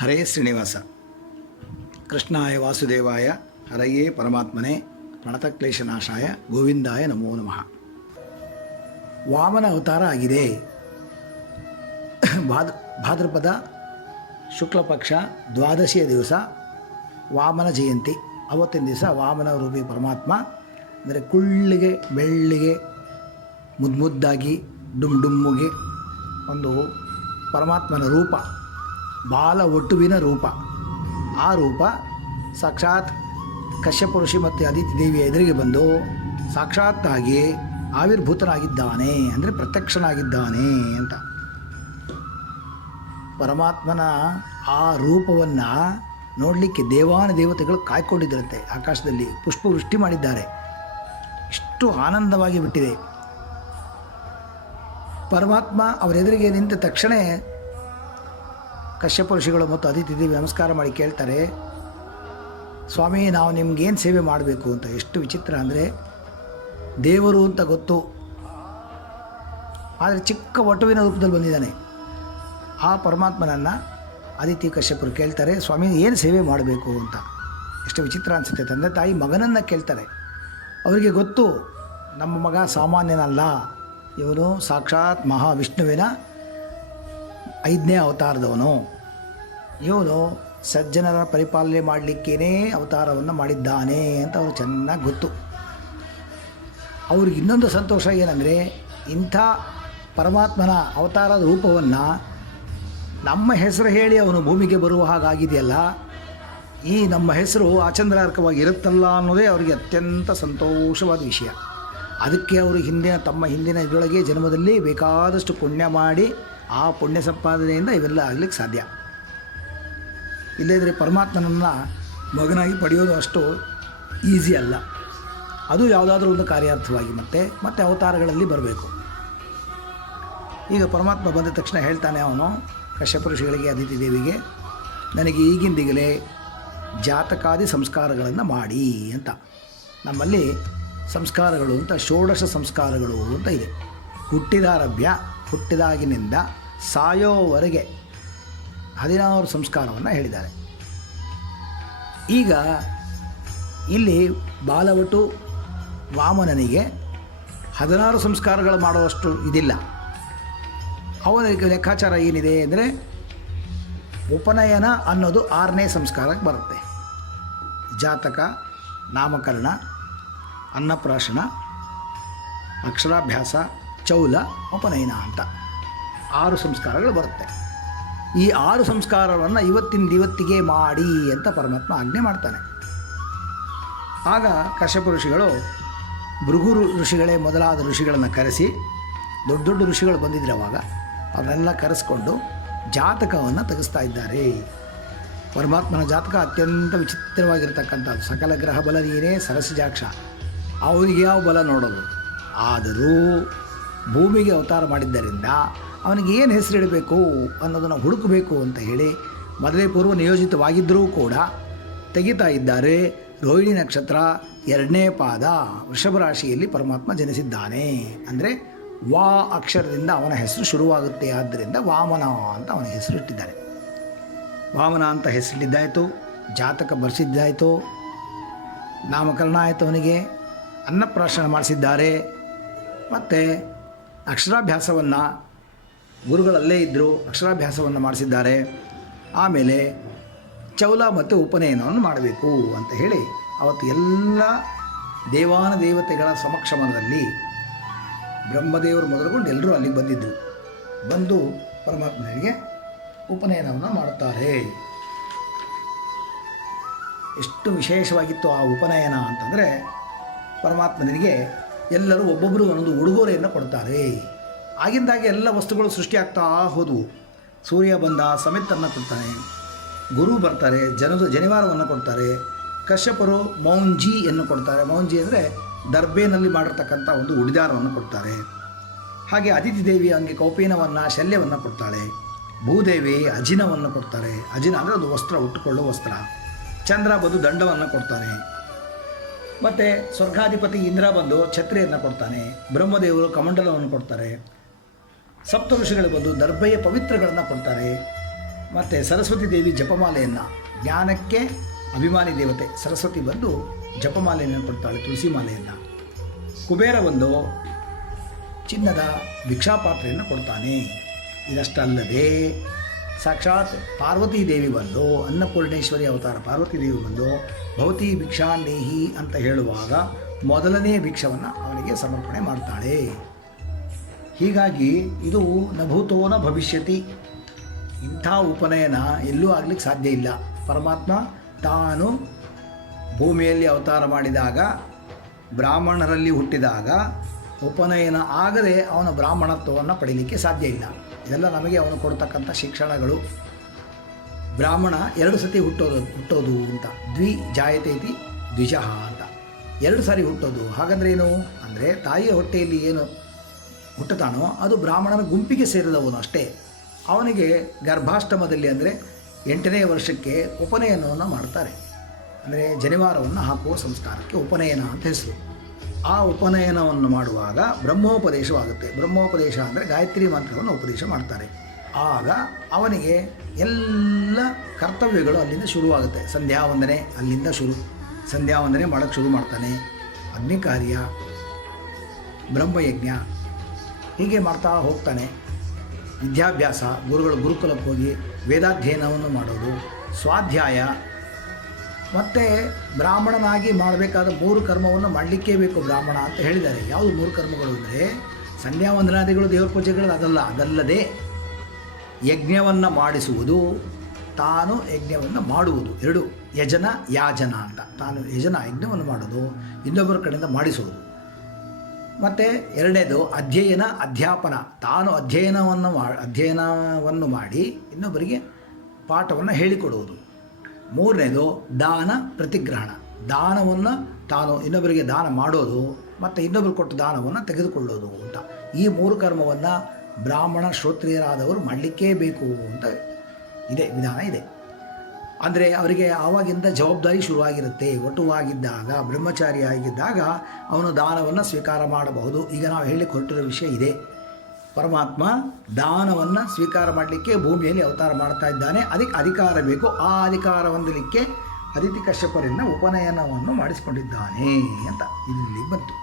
ಹರೇ ಶ್ರೀನಿವಾಸ. ಕೃಷ್ಣಾಯ ವಾಸುದೇವಾಯ, ಹರಯೇ ಪರಮಾತ್ಮನೇ ಪ್ರಣತಕ್ಲೇಶನಾಶಾಯ ಗೋವಿಂದಾಯ ನಮೋ ನಮಃ. ವಾಮನ ಅವತಾರ ಆಗಿದೆ. ಭಾದ, ಭಾದ್ರಪದ ಶುಕ್ಲ ಪಕ್ಷ ದ್ವಾದಶಿಯ ದಿವಸ, ವಾಮನ ಜಯಂತಿ. ಅವತ್ತಿನ ದಿವಸ ವಾಮನ ರೂಪಿ ಪರಮಾತ್ಮ, ಅಂದರೆ ಕುಳ್ಳಿಗೆ, ಬೆಳ್ಳಿಗೆ ಮುದ್ದು ಮುದ್ದಾಗಿ ಡುಮ್ ಡುಮ್ಮುಗೆ ಒಂದು ಪರಮಾತ್ಮನ ರೂಪ. ಬಾಲ ಒಟ್ಟುವಿನ ರೂಪ. ಆ ರೂಪ ಸಾಕ್ಷಾತ್ ಕಶ್ಯಪ ಋಷಿ ಮತ್ತು ಅದಿತಿ ದೇವಿಯ ಎದುರಿಗೆ ಬಂದು ಸಾಕ್ಷಾತ್ತಾಗಿ ಆವಿರ್ಭೂತನಾಗಿದ್ದಾನೆ ಅಂದರೆ ಪ್ರತ್ಯಕ್ಷನಾಗಿದ್ದಾನೆ ಅಂತ. ಪರಮಾತ್ಮನ ಆ ರೂಪವನ್ನು ನೋಡಲಿಕ್ಕೆ ದೇವಾನ ದೇವತೆಗಳು ಕಾಯ್ಕೊಂಡಿದ್ದರಂತೆ ಆಕಾಶದಲ್ಲಿ ಪುಷ್ಪವೃಷ್ಟಿ ಮಾಡಿದ್ದಾರೆ. ಇಷ್ಟು ಆನಂದವಾಗಿ ಬಿಟ್ಟಿದೆ. ಪರಮಾತ್ಮ ಅವರ ಎದುರಿಗೆ ನಿಂತ ತಕ್ಷಣ ಕಶ್ಯಪ ಋಷಿಗಳು ಮತ್ತು ಅತಿಥಿ ದೇವಿ ನಮಸ್ಕಾರ ಮಾಡಿ ಕೇಳ್ತಾರೆ, ಸ್ವಾಮಿ, ನಾವು ನಿಮ್ಗೇನು ಸೇವೆ ಮಾಡಬೇಕು? ಅಂತ ಎಷ್ಟು ವಿಚಿತ್ರ ಅಂದರೆ, ದೇವರು ಅಂತ ಗೊತ್ತು. ಆದರೆ ಚಿಕ್ಕ ಒಟುವಿನ ರೂಪದಲ್ಲಿ ಬಂದಿದ್ದಾನೆ. ಆ ಪರಮಾತ್ಮನನ್ನು ಅದಿತಿ ಕಶ್ಯಪರು ಕೇಳ್ತಾರೆ, ಸ್ವಾಮಿ, ಏನು ಸೇವೆ ಮಾಡಬೇಕು? ಅಂತ. ಎಷ್ಟು ವಿಚಿತ್ರ ಅನಿಸುತ್ತೆ. ತಂದೆ ತಾಯಿ ಮಗನನ್ನು ಕೇಳ್ತಾರೆ. ಅವರಿಗೆ ಗೊತ್ತು, ನಮ್ಮ ಮಗ ಸಾಮಾನ್ಯನಲ್ಲ. ಇವನು ಸಾಕ್ಷಾತ್ ಮಹಾವಿಷ್ಣುವಿನ ಐದನೇ ಅವತಾರದವನು. ಇವನು ಸಜ್ಜನರ ಪರಿಪಾಲನೆ ಮಾಡಲಿಕ್ಕೇನೇ ಅವತಾರವನ್ನು ಮಾಡಿದ್ದಾನೆ ಅಂತ ಅವರು ಚೆನ್ನಾಗಿ ಗೊತ್ತು. ಅವ್ರಿಗೆ ಇನ್ನೊಂದು ಸಂತೋಷ ಏನಂದರೆ ಇಂಥ ಪರಮಾತ್ಮನ ಅವತಾರದ ರೂಪವನ್ನು ನಮ್ಮ ಹೆಸರು ಹೇಳಿ ಅವನು ಭೂಮಿಗೆ ಬರುವ ಹಾಗಾಗಿದೆಯಲ್ಲ, ಈ ನಮ್ಮ ಹೆಸರು ಆಚಂದ್ರಾರ್ಕವಾಗಿ ಇರುತ್ತಲ್ಲ ಅನ್ನೋದೇ ಅವರಿಗೆ ಅತ್ಯಂತ ಸಂತೋಷವಾದ ವಿಷಯ. ಅದಕ್ಕೆ ಅವರು ಹಿಂದಿನ, ತಮ್ಮ ಹಿಂದಿನ ಇದರೊಳಗೆ ಜನ್ಮದಲ್ಲಿ ಬೇಕಾದಷ್ಟು ಪುಣ್ಯ ಮಾಡಿ ಆ ಪುಣ್ಯ ಸಂಪಾದನೆಯಿಂದ ಇವೆಲ್ಲ ಆಗಲಿಕ್ಕೆ ಸಾಧ್ಯ. ಇಲ್ಲದಿದ್ದರೆ ಪರಮಾತ್ಮನನ್ನು ಮಗನಾಗಿ ಪಡೆಯೋದು ಅಷ್ಟು ಈಸಿ ಅಲ್ಲ. ಅದು ಯಾವುದಾದ್ರೂ ಒಂದು ಕಾರ್ಯಾರ್ಥವಾಗಿ ಮತ್ತೆ ಮತ್ತೆ ಅವತಾರಗಳಲ್ಲಿ ಬರಬೇಕು. ಈಗ ಪರಮಾತ್ಮ ಬಂದ ತಕ್ಷಣ ಹೇಳ್ತಾನೆ ಅವನು, ಕಶ್ಯಪ ಋಷಿಗಳಿಗೆ ಅದಿತಿ ದೇವಿಗೆ, ನನಗೆ ಈಗಿಂದಿಗಲೇ ಜಾತಕಾದಿ ಸಂಸ್ಕಾರಗಳನ್ನು ಮಾಡಿ ಅಂತ. ನಮ್ಮಲ್ಲಿ ಸಂಸ್ಕಾರಗಳು ಅಂತ, ಷೋಡಶ ಸಂಸ್ಕಾರಗಳು ಅಂತ ಇದೆ. ಹುಟ್ಟಿದಾರಭ್ಯ ಹುಟ್ಟಿದಾಗಿನಿಂದ ಸಾಯೋವರೆಗೆ ಹದಿನಾರು ಸಂಸ್ಕಾರವನ್ನು ಹೇಳಿದ್ದಾರೆ. ಈಗ ಇಲ್ಲಿ ಬಾಲವಟು ವಾಮನನಿಗೆ ಹದಿನಾರು ಸಂಸ್ಕಾರಗಳು ಮಾಡುವಷ್ಟು ಇದಿಲ್ಲ. ಅವನ ಲೆಕ್ಕಾಚಾರ ಏನಿದೆ ಅಂದರೆ ಉಪನಯನ ಅನ್ನೋದು ಆರನೇ ಸಂಸ್ಕಾರಕ್ಕೆ ಬರುತ್ತೆ. ಜಾತಕ, ನಾಮಕರಣ, ಅನ್ನಪ್ರಾಶನ, ಅಕ್ಷರಾಭ್ಯಾಸ ಚೌಲ ಉಪನಯನ ಅಂತ. ಆರು ಸಂಸ್ಕಾರಗಳು ಬರುತ್ತೆ. ಈ ಆರು ಸಂಸ್ಕಾರವನ್ನು ಇವತ್ತಿನ ಇವತ್ತಿಗೆ ಮಾಡಿ ಅಂತ ಪರಮಾತ್ಮ ಆಜ್ಞೆ ಮಾಡ್ತಾನೆ. ಆಗ ಕಶ್ಯಪ ಋಷಿಗಳು, ಭೃಗು ಋಷಿಗಳೇ ಮೊದಲಾದ ಋಷಿಗಳನ್ನು ಕರೆಸಿ, ದೊಡ್ಡ ದೊಡ್ಡ ಋಷಿಗಳು ಬಂದಿದ್ರು ಅವಾಗ, ಅವನ್ನೆಲ್ಲ ಕರೆಸ್ಕೊಂಡು ಜಾತಕವನ್ನು ತೆಗೆಸ್ತಾ ಇದ್ದಾರೆ. ಪರಮಾತ್ಮನ ಜಾತಕ ಅತ್ಯಂತ ವಿಚಿತ್ರವಾಗಿರ್ತಕ್ಕಂಥದ್ದು. ಸಕಲ ಗ್ರಹ ಬಲ ನೀರೇ ಸರಸಿಜಾಕ್ಷ ಅವನಿಗೆ ಯಾವ ಬಲ ನೋಡೋದು? ಆದರೂ ಭೂಮಿಗೆ ಅವತಾರ ಮಾಡಿದ್ದರಿಂದ ಅವನಿಗೆ ಏನು ಹೆಸರಿಡಬೇಕು ಅನ್ನೋದನ್ನು ಹುಡುಕಬೇಕು ಅಂತ ಹೇಳಿ ಮೊದಲೇ ಪೂರ್ವ ನಿಯೋಜಿತವಾಗಿದ್ದರೂ ಕೂಡ ತೆಗಿತಾ ಇದ್ದಾರೆ. ರೋಹಿಣಿ ನಕ್ಷತ್ರ ಎರಡನೇ ಪಾದ ವೃಷಭ ರಾಶಿಯಲ್ಲಿ ಪರಮಾತ್ಮ ಜನಿಸಿದ್ದಾನೆ. ಅಂದರೆ ವಾ ಅಕ್ಷರದಿಂದ ಅವನ ಹೆಸರು ಶುರುವಾಗುತ್ತೆ. ಆದ್ದರಿಂದ ವಾಮನ ಅಂತ ಅವನ ಹೆಸರು ಇಟ್ಟಿದ್ದಾರೆ. ವಾಮನ ಅಂತ ಹೆಸರಿಟ್ಟಿದ್ದಾಯಿತು ಜಾತಕ ಬರೆಸಿದ್ದಾಯಿತು. ನಾಮಕರಣ ಆಯಿತು ಅವನಿಗೆ. ಅನ್ನಪ್ರಾಶನ ಮಾಡಿಸಿದ್ದಾರೆ. ಮತ್ತು ಅಕ್ಷರಾಭ್ಯಾಸವನ್ನು ಗುರುಗಳಲ್ಲೇ ಇದ್ದರು ಅಕ್ಷರಾಭ್ಯಾಸವನ್ನು ಮಾಡಿಸಿದ್ದಾರೆ. ಆಮೇಲೆ ಚೌಲ ಮತ್ತು ಉಪನಯನವನ್ನು ಮಾಡಬೇಕು ಅಂತ ಹೇಳಿ ಅವತ್ತು ಎಲ್ಲ ದೇವಾನ ದೇವತೆಗಳ ಸಮಕ್ಷಮದಲ್ಲಿ ಬ್ರಹ್ಮದೇವರು ಮೊದಲುಗೊಂಡು ಎಲ್ಲರೂ ಅಲ್ಲಿಗೆ ಬಂದಿದ್ದರು ಬಂದು ಪರಮಾತ್ಮನಿಗೆ ಉಪನಯನವನ್ನು ಮಾಡುತ್ತಾರೆ. ಎಷ್ಟು ವಿಶೇಷವಾಗಿತ್ತು ಆ ಉಪನಯನ ಅಂತಂದರೆ ಪರಮಾತ್ಮನಿಗೆ ಎಲ್ಲರೂ ಒಬ್ಬೊಬ್ಬರು ಒಂದೊಂದು ಉಡುಗೊರೆಯನ್ನು ಕೊಡ್ತಾರೆ. ಆಗಿಂದಾಗೆ ಎಲ್ಲ ವಸ್ತುಗಳು ಸೃಷ್ಟಿಯಾಗ್ತಾ ಹೋದವು. ಸೂರ್ಯ ಬಂದ ಸಮೇತನ್ನು ಕೊಡ್ತಾನೆ. ಗುರು ಬರ್ತಾರೆ ಜನದು ಜನಿವಾರವನ್ನು ಕೊಡ್ತಾರೆ. ಕಶ್ಯಪರು ಮೌಂಜಿಯನ್ನು ಕೊಡ್ತಾರೆ. ಮೌಂಜಿ ಅಂದರೆ ದರ್ಬೇನಲ್ಲಿ ಮಾಡಿರ್ತಕ್ಕಂಥ ಒಂದು ಉಡಿದಾರವನ್ನು ಕೊಡ್ತಾರೆ. ಹಾಗೆ ಅದಿತಿ ದೇವಿ ಹಂಗೆ ಕೌಪೀನವನ್ನು, ಶಲ್ಯವನ್ನು ಕೊಡ್ತಾಳೆ. ಭೂದೇವಿ ಅಜಿನವನ್ನು ಕೊಡ್ತಾರೆ. ಅಜಿನ ಅಂದರೆ ಅದು ವಸ್ತ್ರ, ಉಟ್ಟುಕೊಳ್ಳುವ ವಸ್ತ್ರ. ಚಂದ್ರ ಬಂದು ದಂಡವನ್ನು ಕೊಡ್ತಾನೆ. ಮತ್ತು ಸ್ವರ್ಗಾಧಿಪತಿ ಇಂದ್ರ ಬಂದು ಛತ್ರಿಯನ್ನು ಕೊಡ್ತಾನೆ, ಬ್ರಹ್ಮದೇವರು ಕಮಂಡಲವನ್ನು ಕೊಡ್ತಾರೆ ಸಪ್ತ ಋಷಿಗಳು ಬಂದು ದರ್ಭೆಯ ಪವಿತ್ರಗಳನ್ನು ಕೊಡ್ತಾರೆ, ಮತ್ತು ಸರಸ್ವತಿ ದೇವಿ ಜಪಮಾಲೆಯನ್ನು, ಜ್ಞಾನಕ್ಕೆ ಅಭಿಮಾನಿ ದೇವತೆ ಸರಸ್ವತಿ ಬಂದು ಜಪಮಾಲೆಯನ್ನು ಕೊಡ್ತಾಳೆ, ತುಳಸಿ ಮಾಲೆಯನ್ನು. ಕುಬೇರ ಬಂದು ಚಿನ್ನದ ಭಿಕ್ಷಾಪಾತ್ರೆಯನ್ನು ಕೊಡ್ತಾನೆ. ಇದಷ್ಟಲ್ಲದೆ ಸಾಕ್ಷಾತ್ ಪಾರ್ವತೀ ದೇವಿ ಬಂದು, ಅನ್ನಪೂರ್ಣೇಶ್ವರಿ ಅವತಾರ ಪಾರ್ವತೀ ದೇವಿ ಬಂದು, ಭವತಿ ಭಿಕ್ಷಾನೇಹಿ ಅಂತ ಹೇಳುವಾಗ ಮೊದಲನೇ ಭಿಕ್ಷವನ್ನು ಅವನಿಗೆ ಸಮರ್ಪಣೆ ಮಾಡ್ತಾಳೆ. ಹೀಗಾಗಿ ಇದು ನಭೂತೋನ ಭವಿಷ್ಯತಿ. ಇಂಥ ಉಪನಯನ ಎಲ್ಲೂ ಆಗ್ಲಿಕ್ಕೆ ಸಾಧ್ಯ ಇಲ್ಲ. ಪರಮಾತ್ಮ ತಾನು ಭೂಮಿಯಲ್ಲಿ ಅವತಾರ ಮಾಡಿದಾಗ, ಬ್ರಾಹ್ಮಣರಲ್ಲಿ ಹುಟ್ಟಿದಾಗ ಉಪನಯನ ಆಗದೆ ಅವನ ಬ್ರಾಹ್ಮಣತ್ವವನ್ನು ಪಡೀಲಿಕ್ಕೆ ಸಾಧ್ಯ ಇಲ್ಲ. ಇದೆಲ್ಲ ನಮಗೆ ಅವನು ಕೊಡ್ತಕ್ಕಂಥ ಶಿಕ್ಷಣಗಳು. ಬ್ರಾಹ್ಮಣ ಎರಡು ಸತಿ ಹುಟ್ಟೋದು ಹುಟ್ಟೋದು ಅಂತ. ದ್ವಿ ಜಾಯತೆ ಇತಿ ದ್ವಿಜಃ ಅಂತ. ಎರಡು ಸಾರಿ ಹುಟ್ಟೋದು. ಹಾಗಂದ್ರೆ ಏನು? ಅಂದರೆ ತಾಯಿಯ ಹೊಟ್ಟೆಯಲ್ಲಿ ಏನು ಹುಟ್ಟುತ್ತಾನೋ ಅದು ಬ್ರಾಹ್ಮಣನ ಗುಂಪಿಗೆ ಸೇರಿದವನು ಅಷ್ಟೇ. ಅವನಿಗೆ ಗರ್ಭಾಷ್ಟಮದಲ್ಲಿ ಅಂದರೆ ಎಂಟನೇ ವರ್ಷಕ್ಕೆ ಉಪನಯನವನ್ನು ಮಾಡ್ತಾರೆ. ಅಂದರೆ ಜನಿವಾರವನ್ನು ಹಾಕುವ ಸಂಸ್ಕಾರಕ್ಕೆ ಉಪನಯನ ಅಂತ ಹೆಸರು. ಆ ಉಪನಯನವನ್ನು ಮಾಡುವಾಗ ಬ್ರಹ್ಮೋಪದೇಶವಾಗುತ್ತೆ. ಬ್ರಹ್ಮೋಪದೇಶ ಅಂದರೆ ಗಾಯತ್ರಿ ಮಂತ್ರವನ್ನು ಉಪದೇಶ ಮಾಡ್ತಾರೆ. ಆಗ ಅವನಿಗೆ ಎಲ್ಲ ಕರ್ತವ್ಯಗಳು ಅಲ್ಲಿಂದ ಶುರುವಾಗುತ್ತೆ. ಸಂಧ್ಯಾ ವಂದನೆ ಅಲ್ಲಿಂದ ಶುರು. ಸಂಧ್ಯಾ ವಂದನೆ ಮಾಡೋಕ್ಕೆ ಶುರು ಮಾಡ್ತಾನೆ. ಅಗ್ನಿ ಕಾರ್ಯ ಬ್ರಹ್ಮಯಜ್ಞ, ಹೀಗೆ ಮಾಡ್ತಾ ಹೋಗ್ತಾನೆ. ವಿದ್ಯಾಭ್ಯಾಸ, ಗುರುಗಳು ಗುರುಕುಲಕ್ಕೆ ಹೋಗಿ ವೇದಾಧ್ಯಯನವನ್ನು ಮಾಡೋದು, ಸ್ವಾಧ್ಯಾಯ ಮತ್ತು ಬ್ರಾಹ್ಮಣನಾಗಿ ಮಾಡಬೇಕಾದ ಮೂರು ಕರ್ಮವನ್ನು ಮಾಡಲಿಕ್ಕೇ ಬೇಕು ಬ್ರಾಹ್ಮಣ ಅಂತ ಹೇಳಿದ್ದಾರೆ. ಯಾವುದು ಮೂರು ಕರ್ಮಗಳು ಅಂದರೆ? ಸಂಧ್ಯಾ ವಂದನಾದಿಗಳು ದೇವರ ಪೂಜೆಗಳು ಅದಲ್ಲ, ಅದಲ್ಲದೆ ಯಜ್ಞವನ್ನು ಮಾಡಿಸುವುದು, ತಾನು ಯಜ್ಞವನ್ನು ಮಾಡುವುದು. ಎರಡು, ಯಜನ, ಯಾಜನ ಅಂತ. ತಾನು ಯಜನ, ಯಜ್ಞವನ್ನು ಮಾಡೋದು ಇನ್ನೊಬ್ಬರ ಕಡೆಯಿಂದ ಮಾಡಿಸುವುದು. ಮತ್ತು ಎರಡನೇದು, ಅಧ್ಯಯನ, ಅಧ್ಯಾಪನ. ತಾನು ಅಧ್ಯಯನವನ್ನು ಮಾ, ಅಧ್ಯಯನವನ್ನು ಮಾಡಿ ಇನ್ನೊಬ್ಬರಿಗೆ ಪಾಠವನ್ನು ಹೇಳಿಕೊಡುವುದು. ಮೂರನೇದು ದಾನ ಪ್ರತಿಗ್ರಹಣ. ದಾನವನ್ನು ತಾನು ಇನ್ನೊಬ್ಬರಿಗೆ ದಾನ ಮಾಡೋದು ಮತ್ತು ಇನ್ನೊಬ್ಬರು ಕೊಟ್ಟ ದಾನವನ್ನು ತೆಗೆದುಕೊಳ್ಳೋದು ಅಂತ. ಈ ಮೂರು ಕರ್ಮವನ್ನು ಬ್ರಾಹ್ಮಣ ಶ್ರೋತ್ರಿಯರಾದವರು ಮಾಡಲಿಕ್ಕೇ ಬೇಕು ಅಂತ ಇದೆ, ವಿಧಾನ ಇದೆ. ಅಂದರೆ ಅವರಿಗೆ ಆವಾಗಿಂದ ಜವಾಬ್ದಾರಿ ಶುರುವಾಗಿರುತ್ತೆ. ಒಟುವಾಗಿದ್ದಾಗ ಬ್ರಹ್ಮಚಾರಿ ಆಗಿದ್ದಾಗ ಅವನು ದಾನವನ್ನು ಸ್ವೀಕಾರ ಮಾಡಬಹುದು. ಈಗ ನಾವು ಹೇಳಿ ಕೊಟ್ಟಿರೋ ವಿಷಯ ಇದೆ. ಪರಮಾತ್ಮ ದಾನವನ್ನು ಸ್ವೀಕಾರ ಮಾಡಲಿಕ್ಕೆ ಭೂಮಿಯಲ್ಲಿ ಅವತಾರ ಮಾಡ್ತಾ ಇದ್ದಾನೆ. ಅದಕ್ಕೆ ಅಧಿಕಾರ ಬೇಕು. ಆ ಅಧಿಕಾರ ಹೊಂದಲಿಕ್ಕೆ ಅದಿತಿ ಕಶ್ಯಪರಿಂದ ಉಪನಯನವನ್ನು ಮಾಡಿಸಿಕೊಂಡಿದ್ದಾನೆ ಅಂತ ಇಲ್ಲಿ ಬಂತು.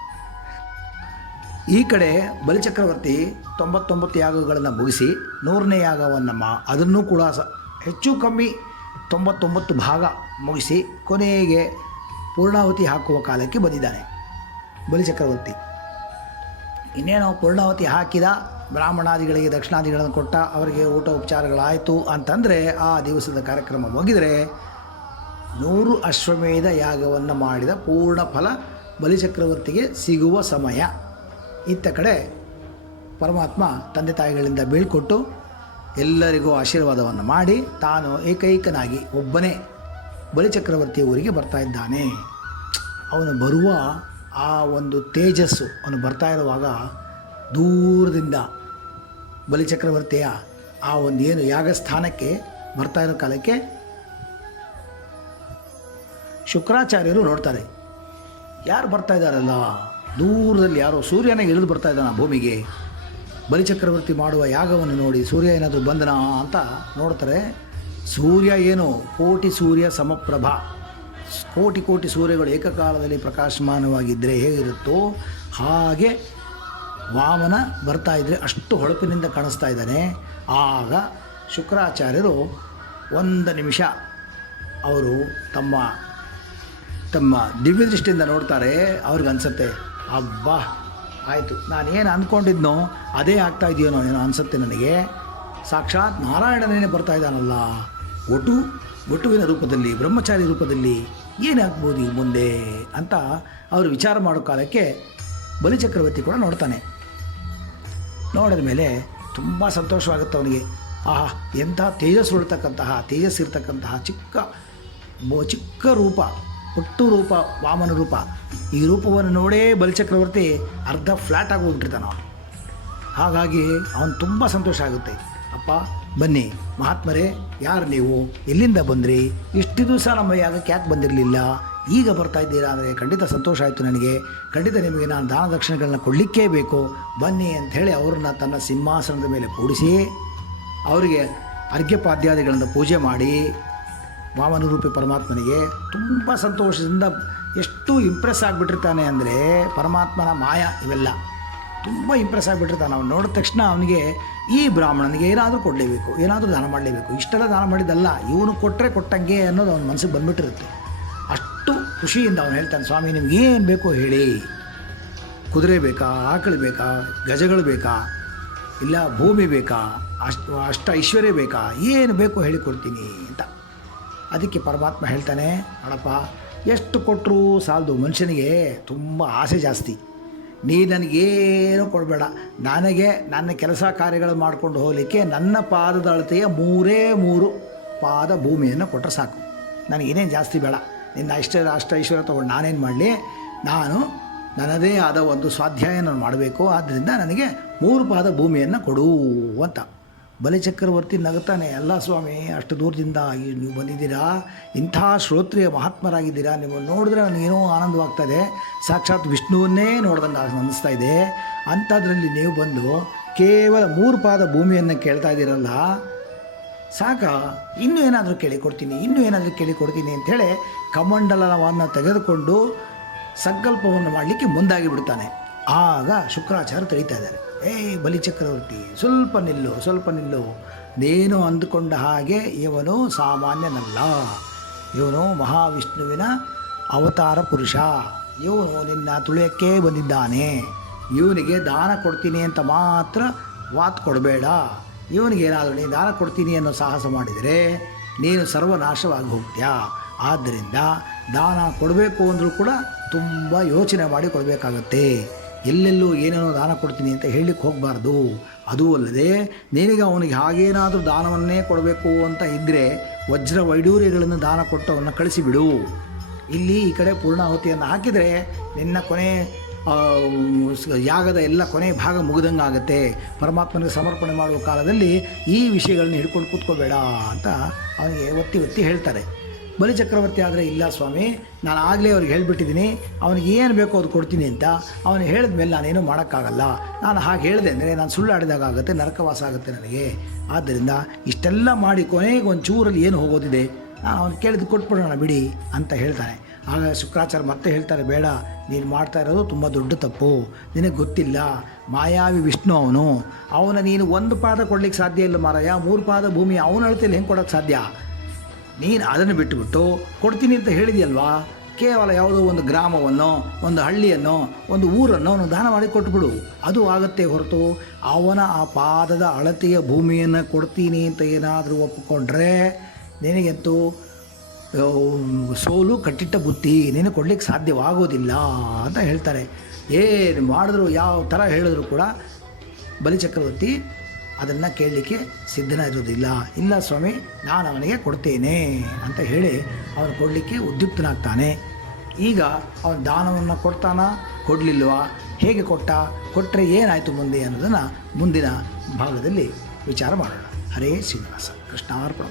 ಈ ಕಡೆ ಬಲಿಚಕ್ರವರ್ತಿ ತೊಂಬತ್ತೊಂಬತ್ತು ಯಾಗಗಳನ್ನು ಮುಗಿಸಿ ನೂರನೇ ಯಾಗವನ್ನು ಮಾ, ಅದನ್ನು ಕೂಡ ಸ, ಹೆಚ್ಚು ಕಮ್ಮಿ ತೊಂಬತ್ತೊಂಬತ್ತು ಭಾಗ ಮುಗಿಸಿ ಕೊನೆಗೆ ಪೂರ್ಣಾವತಿ ಹಾಕುವ ಕಾಲಕ್ಕೆ ಬಂದಿದ್ದಾನೆ ಬಲಿಚಕ್ರವರ್ತಿ. ಇನ್ನೇನು ಪೂರ್ಣಾವತಿ ಹಾಕಿದ ಬ್ರಾಹ್ಮಣಾದಿಗಳಿಗೆ ದಕ್ಷಿಣಾದಿಗಳನ್ನು ಕೊಟ್ಟ ಅವರಿಗೆ ಊಟ ಉಪಚಾರಗಳಾಯಿತು ಅಂತಂದರೆ ಆ ದಿವಸದ ಕಾರ್ಯಕ್ರಮ ಮುಗಿದರೆ ನೂರು ಅಶ್ವಮೇಧ ಯಾಗವನ್ನು ಮಾಡಿದ ಪೂರ್ಣ ಫಲ ಬಲಿಚಕ್ರವರ್ತಿಗೆ ಸಿಗುವ ಸಮಯ. ಇತ್ತ ಕಡೆ ಪರಮಾತ್ಮ ತಂದೆ ತಾಯಿಗಳಿಂದ ಬೀಳ್ಕೊಟ್ಟು ಎಲ್ಲರಿಗೂ ಆಶೀರ್ವಾದವನ್ನು ಮಾಡಿ ತಾನು ಏಕೈಕನಾಗಿ ಒಬ್ಬನೇ ಬಲಿಚಕ್ರವರ್ತಿಯ ಊರಿಗೆ ಬರ್ತಾ ಇದ್ದಾನೆ. ಅವನು ಬರುವ ಆ ಒಂದು ತೇಜಸ್ಸು ಅವನು ಬರ್ತಾ ಇರುವಾಗ ದೂರದಿಂದ ಬಲಿಚಕ್ರವರ್ತಿಯ ಆ ಒಂದು ಏನು ಯಾಗ ಸ್ಥಾನಕ್ಕೆ ಬರ್ತಾ ಇರೋ ಕಾಲಕ್ಕೆ ಶುಕ್ರಾಚಾರ್ಯರು ನೋಡ್ತಾರೆ. ಯಾರು ಬರ್ತಾ ಇದ್ದಾರಲ್ಲ? ದೂರದಲ್ಲಿ ಯಾರೋ ಸೂರ್ಯನೇ ಇಳಿದು ಬರ್ತಾ ಇದ್ದಾನ ಭೂಮಿಗೆ. ಬಲಿಚಕ್ರವರ್ತಿ ಮಾಡುವ ಯಾಗವನ್ನು ನೋಡಿ ಸೂರ್ಯ ಏನಾದರೂ ಬಂದನಾ ಅಂತ ನೋಡ್ತಾರೆ. ಸೂರ್ಯ ಏನು? ಕೋಟಿ ಸೂರ್ಯ ಸಮಪ್ರಭ. ಕೋಟಿ ಕೋಟಿ ಸೂರ್ಯಗಳು ಏಕಕಾಲದಲ್ಲಿ ಪ್ರಕಾಶಮಾನವಾಗಿದ್ದರೆ ಹೇಗಿರುತ್ತೋ ಹಾಗೆ ವಾಮನ ಬರ್ತಾ ಇದ್ದರೆ ಅಷ್ಟು ಹೊಳಪಿನಿಂದ ಕಾಣಿಸ್ತಾ ಇದ್ದಾನೆ. ಆಗ ಶುಕ್ರಾಚಾರ್ಯರು ಒಂದು ನಿಮಿಷ ಅವರು ತಮ್ಮ ತಮ್ಮ ದಿವ್ಯ ದೃಷ್ಟಿಯಿಂದ ನೋಡ್ತಾರೆ, ಅವ್ರಿಗೆ ಅನಿಸುತ್ತೆ, ಅಬ್ಬಾ, ಆಯಿತು, ನಾನೇನು ಅಂದ್ಕೊಂಡಿದ್ನೋ, ಅದೇ ಆಗ್ತಾ ಇದೆಯೋ ಏನೋ ಅನಿಸುತ್ತೆ ನನಗೆ. ಸಾಕ್ಷಾತ್ ನಾರಾಯಣನೇ ಬರ್ತಾ ಇದ್ದಾನಲ್ಲ. ಒಟು, ಒಟುವಿನ ರೂಪದಲ್ಲಿ, ಬ್ರಹ್ಮಚಾರಿ ರೂಪದಲ್ಲಿ ಏನಾಗ್ಬೋದು ಈ ಮುಂದೆ ಅಂತ ಅವರು ವಿಚಾರ ಮಾಡೋ ಕಾಲಕ್ಕೆ ಬಲಿಚಕ್ರವರ್ತಿ ಕೂಡ ನೋಡ್ತಾನೆ. ನೋಡಿದ ಮೇಲೆ ತುಂಬ ಸಂತೋಷವಾಗುತ್ತೆ ಅವನಿಗೆ. ಆಹಾ, ಎಂಥ ತೇಜಸ್ಸು ಉಳ್ತಕ್ಕಂತಹ, ತೇಜಸ್ಸು ಇರ್ತಕ್ಕಂತಹ ಚಿಕ್ಕ ಚಿಕ್ಕ ರೂಪ, ಪುಟ್ಟು ರೂಪ, ವಾಮನ ರೂಪ. ಈ ರೂಪವನ್ನು ನೋಡೇ ಬಲಿಚಕ್ರವರ್ತಿ ಅರ್ಧ ಫ್ಲ್ಯಾಟ್ ಆಗಿ ಹೋಗ್ಬಿಟ್ಟಿರ್ತಾನ ಹಾಗಾಗಿ ಅವನು ತುಂಬ ಸಂತೋಷ ಆಗುತ್ತೆ. ಅಪ್ಪ ಬನ್ನಿ, ಮಹಾತ್ಮರೇ, ಯಾರು ನೀವು? ಎಲ್ಲಿಂದ ಬಂದ್ರಿ? ಇಷ್ಟು ದಿವಸ ನಮ್ಮ ಯಾಗಕ್ಕೆ ಯಾಕೆ ಬಂದಿರಲಿಲ್ಲ? ಈಗ ಬರ್ತಾ ಇದ್ದೀರಾ ಅಂದರೆ ಖಂಡಿತ ಸಂತೋಷ ಆಯಿತು ನನಗೆ. ಖಂಡಿತ ನಿಮಗೆ ನಾನು ದಾನ ದಕ್ಷಿಣೆಗಳನ್ನ ಕೊಡಲಿಕ್ಕೇ ಬೇಕು. ಬನ್ನಿ ಅಂಥೇಳಿ ಅವ್ರನ್ನ ತನ್ನ ಸಿಂಹಾಸನದ ಮೇಲೆ ಕೂಡಿಸಿ, ಅವರಿಗೆ ಅರ್ಘ್ಯಪಾದ್ಯಾದಿಗಳಿಂದ ಪೂಜೆ ಮಾಡಿ ವಾಮನ ರೂಪಿ ಪರಮಾತ್ಮನಿಗೆ ತುಂಬ ಸಂತೋಷದಿಂದ ಎಷ್ಟು ಇಂಪ್ರೆಸ್ ಆಗಿಬಿಟ್ಟಿರ್ತಾನೆ ಅಂದರೆ ಪರಮಾತ್ಮನ ಮಾಯ ಇವೆಲ್ಲ. ತುಂಬ ಇಂಪ್ರೆಸ್ ಆಗಿಬಿಟ್ಟಿರ್ತಾನೆ. ಅವನು ನೋಡಿದ ತಕ್ಷಣ ಅವನಿಗೆ ಈ ಬ್ರಾಹ್ಮಣನಿಗೆ ಏನಾದರೂ ಕೊಡಲೇಬೇಕು, ಏನಾದರೂ ದಾನ ಮಾಡಲೇಬೇಕು. ಇಷ್ಟೆಲ್ಲ ದಾನ ಮಾಡಿದ್ದಲ್ಲ, ಇವನು ಕೊಟ್ಟರೆ ಕೊಟ್ಟಂಗೆ ಅನ್ನೋದು ಅವನ ಮನಸ್ಸಿಗೆ ಬಂದುಬಿಟ್ಟಿರುತ್ತೆ. ಅಷ್ಟು ಖುಷಿಯಿಂದ ಅವನು ಹೇಳ್ತಾನೆ, ಸ್ವಾಮಿ, ನಿಮ್ಗೆ ಏನು ಬೇಕೋ ಹೇಳಿ. ಕುದುರೆ ಬೇಕಾ, ಆಕಳು ಬೇಕಾ, ಗಜಗಳು ಬೇಕಾ, ಇಲ್ಲ ಭೂಮಿ ಬೇಕಾ, ಅಷ್ಟು, ಅಷ್ಟ ಐಶ್ವರ್ಯ ಬೇಕಾ, ಏನು ಬೇಕೋ ಹೇಳಿಕೊಡ್ತೀನಿ ಅಂತ. ಅದಕ್ಕೆ ಪರಮಾತ್ಮ ಹೇಳ್ತಾನೆ ಅಡಪ್ಪ ಎಷ್ಟು ಕೊಟ್ಟರು ಸಾಲದು ಮನುಷ್ಯನಿಗೆ ತುಂಬ ಆಸೆ ಜಾಸ್ತಿ. ನೀ ನನಗೇನು ಕೊಡಬೇಡ. ನನಗೆ ನನ್ನ ಕೆಲಸ ಕಾರ್ಯಗಳು ಮಾಡಿಕೊಂಡು ಹೋಗಲಿಕ್ಕೆ ನನ್ನ ಪಾದದ ಅಳತೆಯ ಮೂರೇ ಮೂರು ಪಾದ ಭೂಮಿಯನ್ನು ಕೊಟ್ಟರೆ ಸಾಕು. ನನಗೇನೇನು ಜಾಸ್ತಿ ಬೇಡ. ನಿನ್ನ ಅಷ್ಟ ಅಷ್ಟ ಐಶ್ವರ್ಯ ತೊಗೊಂಡು ನಾನೇನು ಮಾಡಲಿ? ನಾನು ನನ್ನದೇ ಆದ ಒಂದು ಸ್ವಾಧ್ಯಾಯ ಮಾಡಬೇಕು. ಆದ್ದರಿಂದ ನನಗೆ ಮೂರು ಪಾದ ಭೂಮಿಯನ್ನು ಕೊಡು ಅಂತ. ಬಲಿಚಕ್ರವರ್ತಿ ನಗತಾನೆ, ಅಲ್ಲ ಸ್ವಾಮಿ, ಅಷ್ಟು ದೂರದಿಂದ ನೀವು ಬಂದಿದ್ದೀರಾ? ಇಂಥ ಶ್ರೋತ್ರಿಯ ಮಹಾತ್ಮರಾಗಿದ್ದೀರಾ? ನೀವು ನೋಡಿದ್ರೆ ನನಗೇನೋ ಇದೆ ಸಾಕ್ಷಾತ್ ವಿಷ್ಣುವನ್ನೇ ನೋಡ್ದಂಗೆ ಅನ್ನಿಸ್ತಾ ಇದೆ. ಅಂಥದ್ರಲ್ಲಿ ನೀವು ಬಂದು ಕೇವಲ ಮೂರು ಪಾದ ಭೂಮಿಯನ್ನು ಕೇಳ್ತಾ ಇದ್ದೀರಲ್ಲ? ಸಾಕ? ಇನ್ನೂ ಏನಾದರೂ ಕೇಳಿ ಕೊಡ್ತೀನಿ ಇನ್ನೂ ಏನಾದರೂ ಕೇಳಿ ಕೊಡ್ತೀನಿ ಅಂಥೇಳಿ ಕಮಂಡಲವನ್ನು ತೆಗೆದುಕೊಂಡು ಸಂಕಲ್ಪವನ್ನು ಮಾಡಲಿಕ್ಕೆ ಮುಂದಾಗಿ ಬಿಡ್ತಾನೆ. ಆಗ ಶುಕ್ರಾಚಾರ್ಯ ತಿಳಿತಾ ಇದ್ದಾರೆ. ಏಯ್ ಬಲಿಚಕ್ರವರ್ತಿ ಸ್ವಲ್ಪ ನಿಲ್ಲು ಸ್ವಲ್ಪ ನಿಲ್ಲು. ನೀನು ಅಂದುಕೊಂಡ ಹಾಗೆ ಇವನು ಸಾಮಾನ್ಯನಲ್ಲ. ಇವನು ಮಹಾವಿಷ್ಣುವಿನ ಅವತಾರ ಪುರುಷ. ಇವನು ನಿನ್ನ ತುಳಿಯಕ್ಕೆ ಬಂದಿದ್ದಾನೆ. ಇವನಿಗೆ ದಾನ ಕೊಡ್ತೀನಿ ಅಂತ ಮಾತ್ರ ವಾತ್ ಕೊಡಬೇಡ. ಇವನಿಗೆ ಏನಾದರೂ ನೀನು ದಾನ ಕೊಡ್ತೀನಿ ಅನ್ನೋ ಸಾಹಸ ಮಾಡಿದರೆ ನೀನು ಸರ್ವನಾಶವಾಗಿ ಹೋಗ್ತೀಯಾ. ಆದ್ದರಿಂದ ದಾನ ಕೊಡಬೇಕು ಅಂದರೂ ಕೂಡ ತುಂಬ ಯೋಚನೆ ಮಾಡಿ ಕೊಡಬೇಕಾಗತ್ತೆ. ಎಲ್ಲೆಲ್ಲೂ ಏನೇನೋ ದಾನ ಕೊಡ್ತೀನಿ ಅಂತ ಹೇಳಲಿಕ್ಕೆ ಹೋಗಬಾರ್ದು. ಅದೂ ಅಲ್ಲದೆ ನಿನಗೆ ಅವನಿಗೆ ಹಾಗೇನಾದರೂ ದಾನವನ್ನೇ ಕೊಡಬೇಕು ಅಂತ ಇದ್ದರೆ ವಜ್ರ ವೈಡೂರ್ಯಗಳನ್ನು ದಾನ ಕೊಟ್ಟು ಅವನ್ನ ಕಳಿಸಿಬಿಡು. ಇಲ್ಲಿ ಈ ಕಡೆ ಪೂರ್ಣಾಹುತಿಯನ್ನು ಹಾಕಿದರೆ ನಿನ್ನ ಕೊನೆ ಯಾಗದ ಎಲ್ಲ ಕೊನೆ ಭಾಗ ಮುಗಿದಂಗೆ ಆಗುತ್ತೆ ಪರಮಾತ್ಮನಿಗೆ ಸಮರ್ಪಣೆ ಮಾಡುವ ಕಾಲದಲ್ಲಿ ಈ ವಿಷಯಗಳನ್ನ ಹಿಡ್ಕೊಂಡು ಕೂತ್ಕೋಬೇಡ ಅಂತ ಅವನಿಗೆ ಒತ್ತಿ ಒತ್ತಿ ಹೇಳ್ತಾರೆ. ಬಲಿ ಚಕ್ರವರ್ತಿ ಆದರೆ ಇಲ್ಲ ಸ್ವಾಮಿ, ನಾನು ಆಗಲೇ ಅವ್ರಿಗೆ ಹೇಳಿಬಿಟ್ಟಿದ್ದೀನಿ, ಅವನಿಗೆ ಏನು ಬೇಕೋ ಅದು ಕೊಡ್ತೀನಿ ಅಂತ ಅವನು ಹೇಳಿದ ಮೇಲೆ ನಾನೇನು ಮಾಡೋಕ್ಕಾಗಲ್ಲ. ನಾನು ಹಾಗೆ ಹೇಳಿದೆ ಅಂದರೆ ನಾನು ಸುಳ್ಳು ಆಡಿದಾಗ ಆಗುತ್ತೆ, ನರಕವಾಸ ಆಗುತ್ತೆ ನನಗೆ. ಆದ್ದರಿಂದ ಇಷ್ಟೆಲ್ಲ ಮಾಡಿ ಕೊನೆಗೆ ಒಂದು ಚೂರಲ್ಲಿ ಏನು ಹೋಗೋದಿದೆ? ನಾನು ಅವ್ನು ಕೇಳಿದ್ದು ಕೊಟ್ಬಿಡೋಣ ಬಿಡಿ ಅಂತ ಹೇಳ್ತಾನೆ. ಆಗ ಶುಕ್ರಾಚಾರ್ಯ ಮತ್ತೆ ಹೇಳ್ತಾರೆ, ಬೇಡ, ನೀನು ಮಾಡ್ತಾ ಇರೋದು ತುಂಬ ದೊಡ್ಡ ತಪ್ಪು. ನಿನಗೆ ಗೊತ್ತಿಲ್ಲ, ಮಾಯಾವಿ ವಿಷ್ಣು ಅವನು. ಅವನ ನೀನು ಒಂದು ಪಾದ ಕೊಡ್ಲಿಕ್ಕೆ ಸಾಧ್ಯ ಇಲ್ಲ ಮಾರಾಯ, ಮೂರು ಪಾದ ಭೂಮಿ ಅವನ ಅಳತೆಯಲ್ಲಿ ಹೆಂಗೆ ಕೊಡೋಕ್ಕೆ ಸಾಧ್ಯ? ನೀನು ಅದನ್ನು ಬಿಟ್ಟುಬಿಟ್ಟು ಕೊಡ್ತೀನಿ ಅಂತ ಹೇಳಿದೆಯಲ್ವಾ? ಕೇವಲ ಯಾವುದೋ ಒಂದು ಗ್ರಾಮವನ್ನು, ಒಂದು ಹಳ್ಳಿಯನ್ನು, ಒಂದು ಊರನ್ನು ಅವನು ದಾನ ಮಾಡಿ ಕೊಟ್ಬಿಡು. ಅದು ಆಗತ್ತೆ ಹೊರತು ಅವನ ಆ ಪಾದದ ಅಳತೆಯ ಭೂಮಿಯನ್ನು ಕೊಡ್ತೀನಿ ಅಂತ ಏನಾದರೂ ಒಪ್ಪಿಕೊಂಡ್ರೆ ನಿನಗಂತೂ ಸೋಲು ಕಟ್ಟಿಟ್ಟ ಬುತ್ತಿ ನೀನು ಕೊಡ್ಲಿಕ್ಕೆ ಸಾಧ್ಯವಾಗೋದಿಲ್ಲ ಅಂತ ಹೇಳ್ತಾರೆ. ಏನು ಮಾಡಿದ್ರು, ಯಾವ ಥರ ಹೇಳಿದ್ರು ಕೂಡ ಬಲಿಚಕ್ರವರ್ತಿ ಅದನ್ನು ಕೇಳಲಿಕ್ಕೆ ಸಿದ್ಧನಾಗಿರೋದಿಲ್ಲ ಇಲ್ಲ ಸ್ವಾಮಿ, ನಾನು ಅವನಿಗೆ ಕೊಡ್ತೇನೆ ಅಂತ ಹೇಳಿ ಅವನು ಕೊಡಲಿಕ್ಕೆ ಉದ್ಯುಕ್ತನಾಗ್ತಾನೆ. ಈಗ ಅವನು ದಾನವನ್ನು ಕೊಡ್ತಾನ? ಕೊಡಲಿಲ್ವಾ? ಹೇಗೆ ಕೊಟ್ಟ? ಕೊಟ್ಟರೆ ಏನಾಯಿತು ಮುಂದೆ ಅನ್ನೋದನ್ನು ಮುಂದಿನ ಭಾಗದಲ್ಲಿ ವಿಚಾರ ಮಾಡೋಣ. ಹರೇ ಶ್ರೀನಿವಾಸ ಕೃಷ್ಣಾರ್ಪಣ